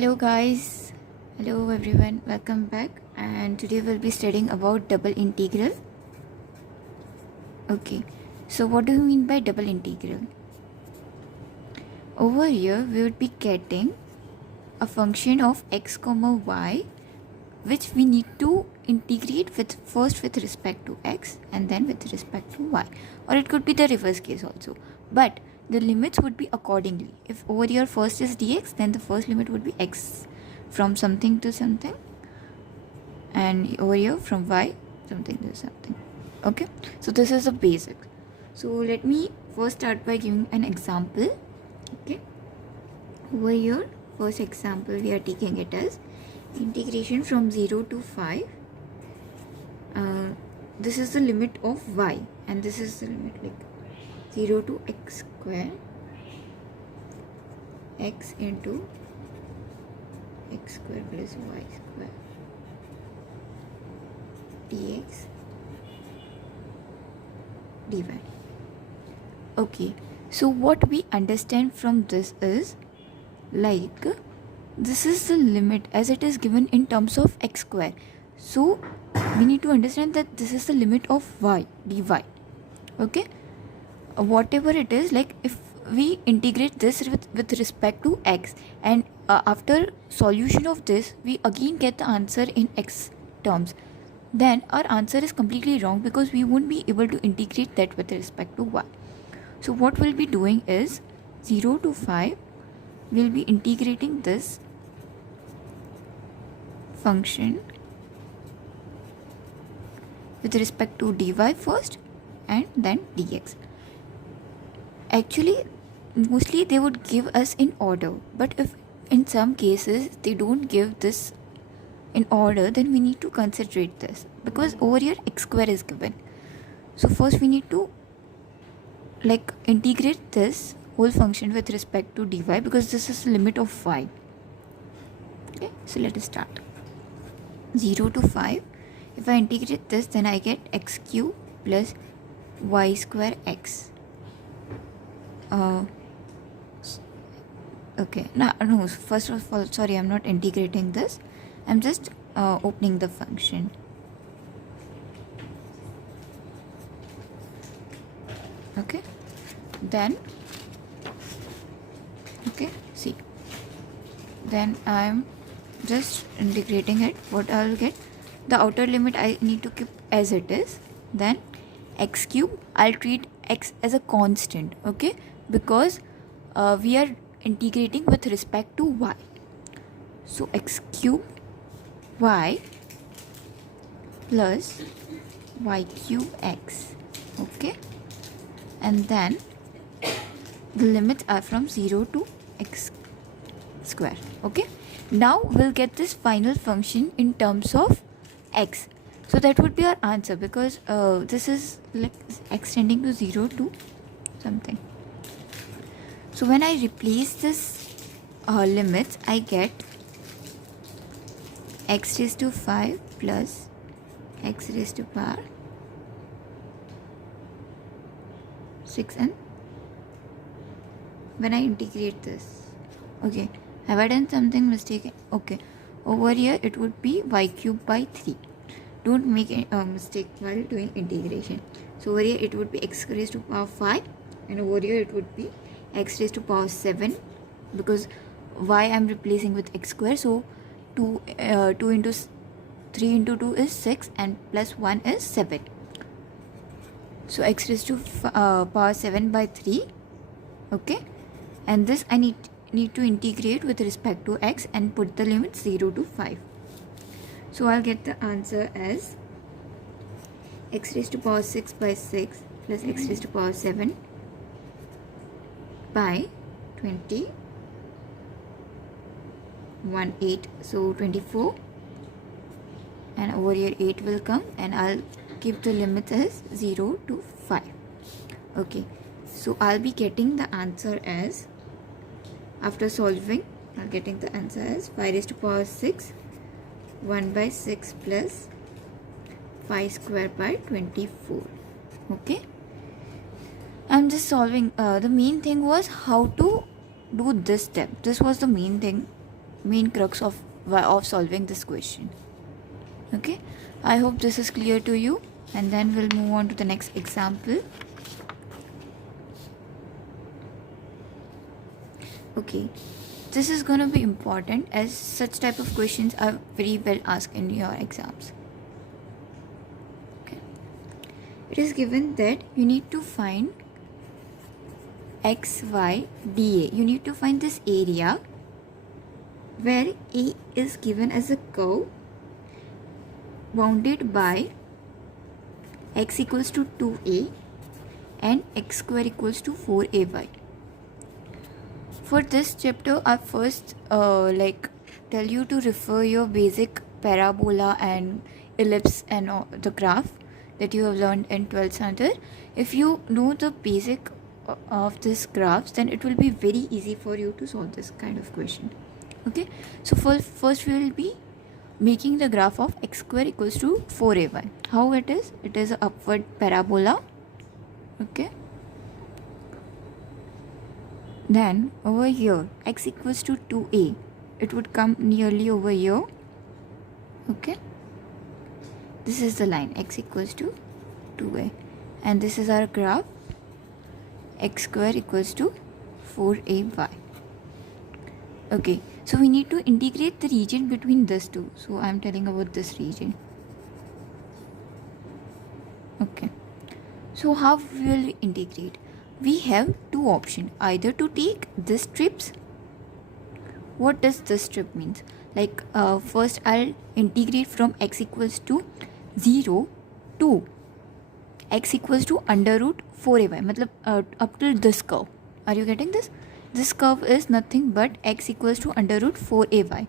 Hello guys, hello everyone, welcome back, and today we'll be studying about double integral. Okay, so what do you mean by double integral? Over here we would be getting a function of x comma y which we need to integrate first with respect to x and then with respect to y, or it could be the reverse case also, but the limits would be accordingly. If over here first is dx, then the first limit would be x from something to something, and over here from y something to something. Okay, so this is the basic. So let me first start by giving an example. Okay, over here first example we are taking it as integration from 0 to 5. This is the limit of y and this is the limit, like 0 to x square, x into x square plus y square dx dy. Okay, so what we understand from this is, like, this is the limit as it is given in terms of x square, so we need to understand that this is the limit of y dy. Okay, whatever it is, like if we integrate this with respect to x, and after solution of this we again get the answer in x terms, then our answer is completely wrong because we won't be able to integrate that with respect to y. So what we'll be doing is 0 to 5 we'll be integrating this function with respect to dy first and then dx. Actually, mostly they would give us in order, but if in some cases they don't give this in order, then we need to consider this because over here x square is given. So first we need to like integrate this whole function with respect to dy because this is the limit of y. Okay, so let us start. 0 to 5, if I integrate this, then I get x cube plus y square x. Okay, no, first of all, sorry, I'm not integrating this, I'm just opening the function. Okay, then see, then I'm just integrating it. What I'll get, the outer limit I need to keep as it is, then x cube, I'll treat x as a constant, okay, because we are integrating with respect to y. So x cube y plus y cube x, okay, and then the limits are from 0 to x square. Okay, now we'll get this final function in terms of x, so that would be our answer because this is like extending to 0 to something. So when I replace this limits, I get x raised to 5 plus x raised to power 6, and when I integrate this, okay, have I done something mistake? Okay, over here it would be y cube by 3. Don't make a mistake while doing integration. So over here it would be x raised to power 5, and over here it would be x raised to power 7 because y I'm replacing with x square. So 2 into 3 into 2 is 6 and plus 1 is 7. So x raised to power 7 by 3. Okay, and this I need to integrate with respect to x and put the limit 0 to 5. So I'll get the answer as x raised to power 6 by 6 plus x raised to power 7 by 8, so 24, and over here 8 will come, and I'll keep the limit as 0 to 5. Okay, so I'll be getting the answer as, after solving, I'm getting the answer as 5 raised to power 6, 1 by 6 plus 5 square by 24. Okay, I'm just solving. The main thing was how to do this step. This was the main thing main crux of solving this question. Okay, I hope this is clear to you, and then we'll move on to the next example. Okay, this is going to be important as such type of questions are very well asked in your exams. Okay, it is given that you need to find x, y, dA. You need to find this area where A is given as a curve bounded by x equals to 2a and x square equals to 4ay. For this chapter, I first tell you to refer your basic parabola and ellipse and the graph that you have learned in 12th standard. If you know the basic of this graphs, then it will be very easy for you to solve this kind of question. Okay, so first we will be making the graph of x square equals to 4ay. How it is? It is an upward parabola. Okay, then over here x equals to 2a, it would come nearly over here. Okay, this is the line x equals to 2a, and this is our graph x square equals to 4ay. Okay, so we need to integrate the region between these two. So I am telling about this region. Okay, so how will we integrate? We have two options, either to take this strips. What does this strip means? Like first I'll integrate from x equals to 0 to x equals to under root 4ay, matlab up till this curve. Are you getting this? This curve is nothing but x equals to under root 4ay.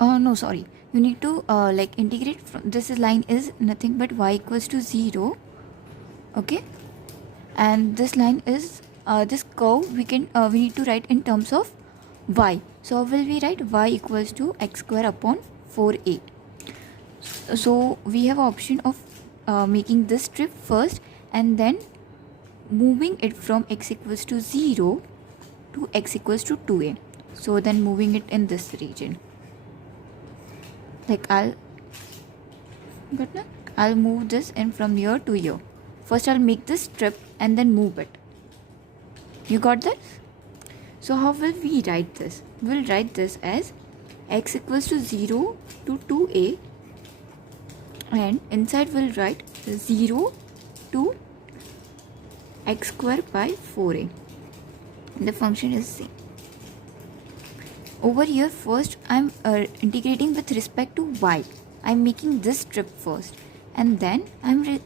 No, sorry. You need to integrate from this line is nothing but y equals to 0. Okay, and this line is this curve we need to write in terms of y. So how will we write? Y equals to x square upon 4a. So we have option of making this strip first and then moving it from x equals to 0 to x equals to 2a. So then moving it in this region. Like I'll move this in from here to here. First I'll make this strip and then move it. You got that? So how will we write this? We'll write this as x equals to 0 to 2a, and inside we'll write 0 to x square by 4a. The function is same. Over here first I'm integrating with respect to y. I'm making this strip first and then I'm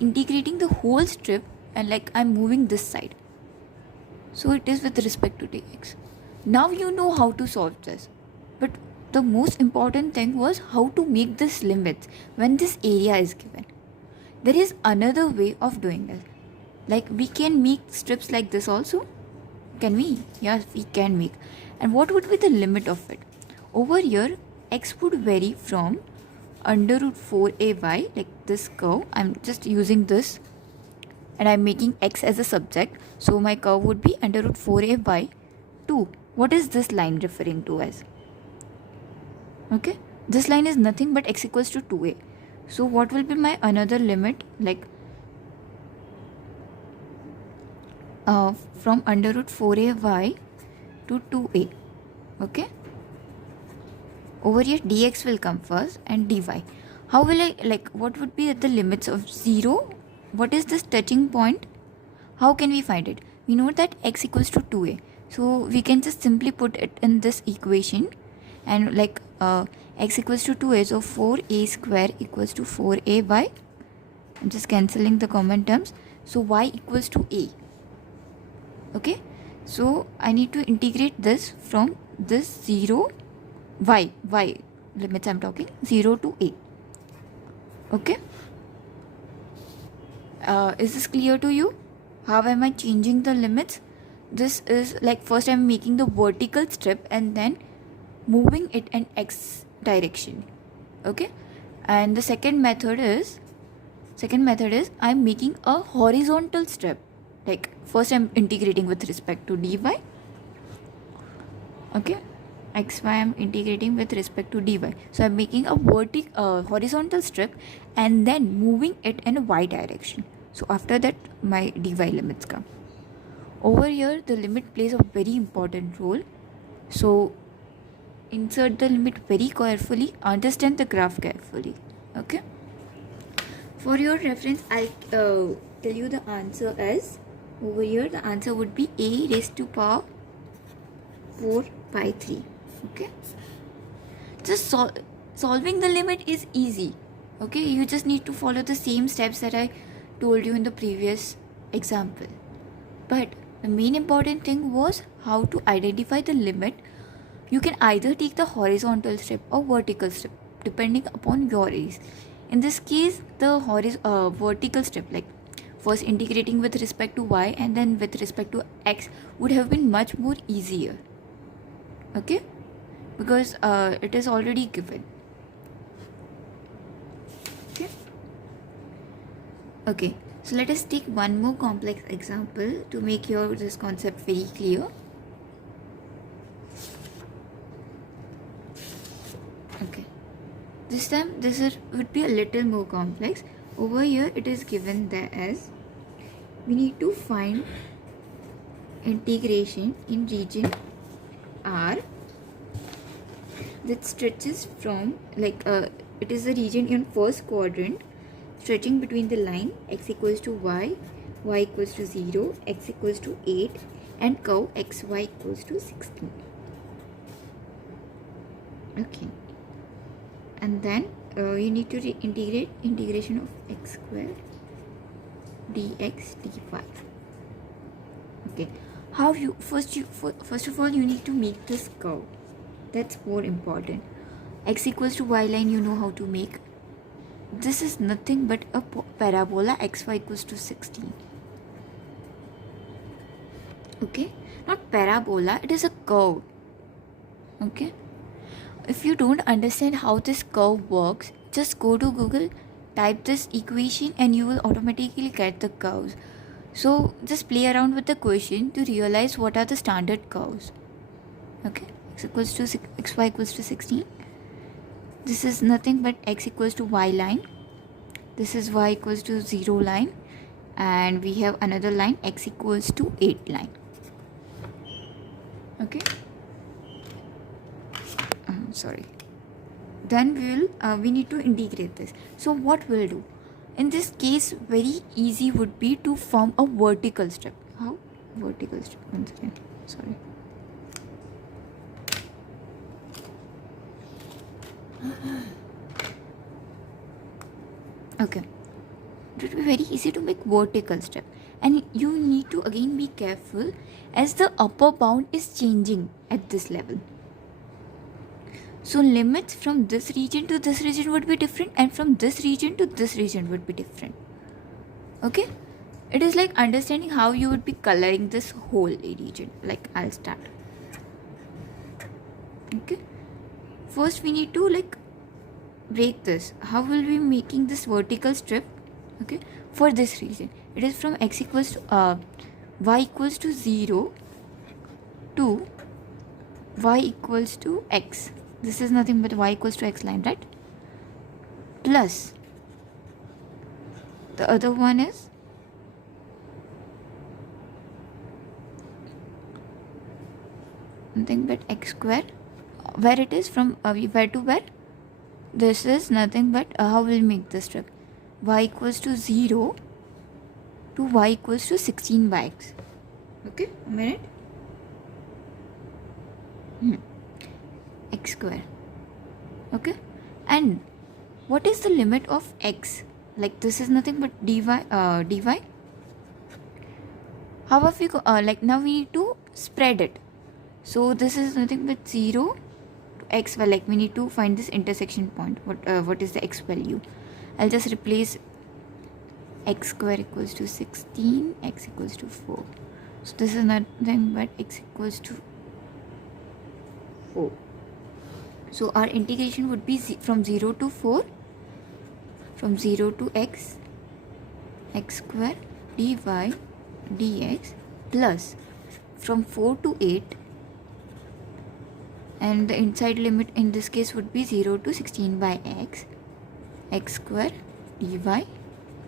integrating the whole strip, and like I'm moving this side. So it is with respect to dx. Now you know how to solve this, but the most important thing was how to make this limits when this area is given. There is another way of doing this. Like we can make strips like this also. Can we? Yes, we can make. And what would be the limit of it? Over here, x would vary from under root 4ay, like this curve. I'm just using this and I'm making x as a subject. So my curve would be under root 4a by 2. What is this line referring to as? Okay, this line is nothing but x equals to 2a. So what will be my another limit? Like from under root 4ay to 2a. Okay, over here dx will come first and dy. How will I, what would be the limits of 0? What is this touching point? How can we find it? We know that x equals to 2a, so we can just simply put it in this equation, and x equals to 2a, so 4a square equals to 4a by, I'm just cancelling the common terms, so y equals to a. Okay, so I need to integrate this from this 0 y limits I'm talking 0 to a. Okay, is this clear to you? How am I changing the limits? This is like first I'm making the vertical strip and then moving it in x direction. Okay, and the second method is I'm making a horizontal strip. like first I'm integrating with respect to dy, okay, xy I'm integrating with respect to dy. So I'm making a horizontal strip and then moving it in a y direction. So after that my dy limits come. Over here the limit plays a very important role. So insert the limit very carefully, understand the graph carefully. Okay. For your reference, I'll tell you the answer as over here. The answer would be a raised to power 4 by 3. Okay. Just solving the limit is easy. Okay. You just need to follow the same steps that I told you in the previous example. But the main important thing was how to identify the limit. You can either take the horizontal strip or vertical strip depending upon your ease. In this case, the vertical strip, like first integrating with respect to y and then with respect to x, would have been much more easier. Okay, because it is already given. Okay, so let us take one more complex example to make this concept very clear. Okay, this time would be a little more complex. Over here it is given there as we need to find integration in region R that stretches from it is the region in first quadrant stretching between the line x equals to y, y equals to 0, x equals to 8 and curve xy equals to 16. Okay. And then you need to integrate integration of x square dx dy. Okay, how you first of all you need to make this curve. That's more important. X equals to y line you know how to make. This is nothing but a parabola xy equals to 16. Okay, not parabola, it is a curve. Okay. If you don't understand how this curve works, just go to Google, type this equation and you will automatically get the curves. So just play around with the question to realize what are the standard curves. Okay, xy equals to 16. This is nothing but x equals to y line. This is y equals to 0 line. And we have another line x equals to 8 line. Okay. Sorry. Then we need to integrate this. So what we'll do in this case, very easy would be to form a vertical strip. How? Vertical strip. One second. Sorry. Okay. It would be very easy to make vertical strip, and you need to again be careful as the upper bound is changing at this level. So limits from this region to this region would be different, and from this region to this region would be different. Okay, it is like understanding how you would be coloring this whole region. Like I'll start. Okay, first we need to break this. How will we be making this vertical strip? Okay, for this region it is from x equals to y equals to 0 to y equals to x. This is nothing but y equals to x line, right? Plus the other one is nothing but x square, where it is from where to where. This is nothing but how we'll make this strip. Y equals to 0 to y equals to 16 by x. Okay, a minute. X square. Okay, and what is the limit of x? Like this is nothing but dy. How have we now we need to spread it. So this is nothing but 0 to x. Well, we need to find this intersection point. What is the x value? I'll just replace x square equals to 16, x equals to 4. So this is nothing but x equals to 4. So our integration would be from 0 to 4, from 0 to x square dy dx plus from 4 to 8, and the inside limit in this case would be 0 to 16 by x square dy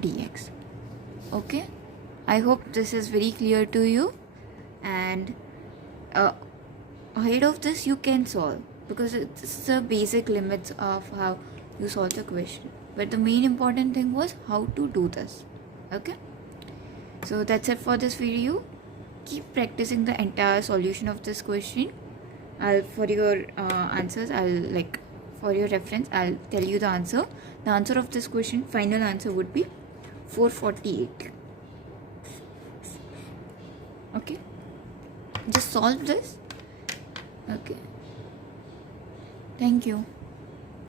dx. Okay, I hope this is very clear to you, and ahead of this you can solve, because it's the basic limits of how you solve the question, but the main important thing was how to do this. Okay, so that's it for this video. Keep practicing the entire solution of this question. For your answers, for your reference, I'll tell you the answer. The answer of this question, final answer, would be 448. Okay, just solve this. Okay, thank you.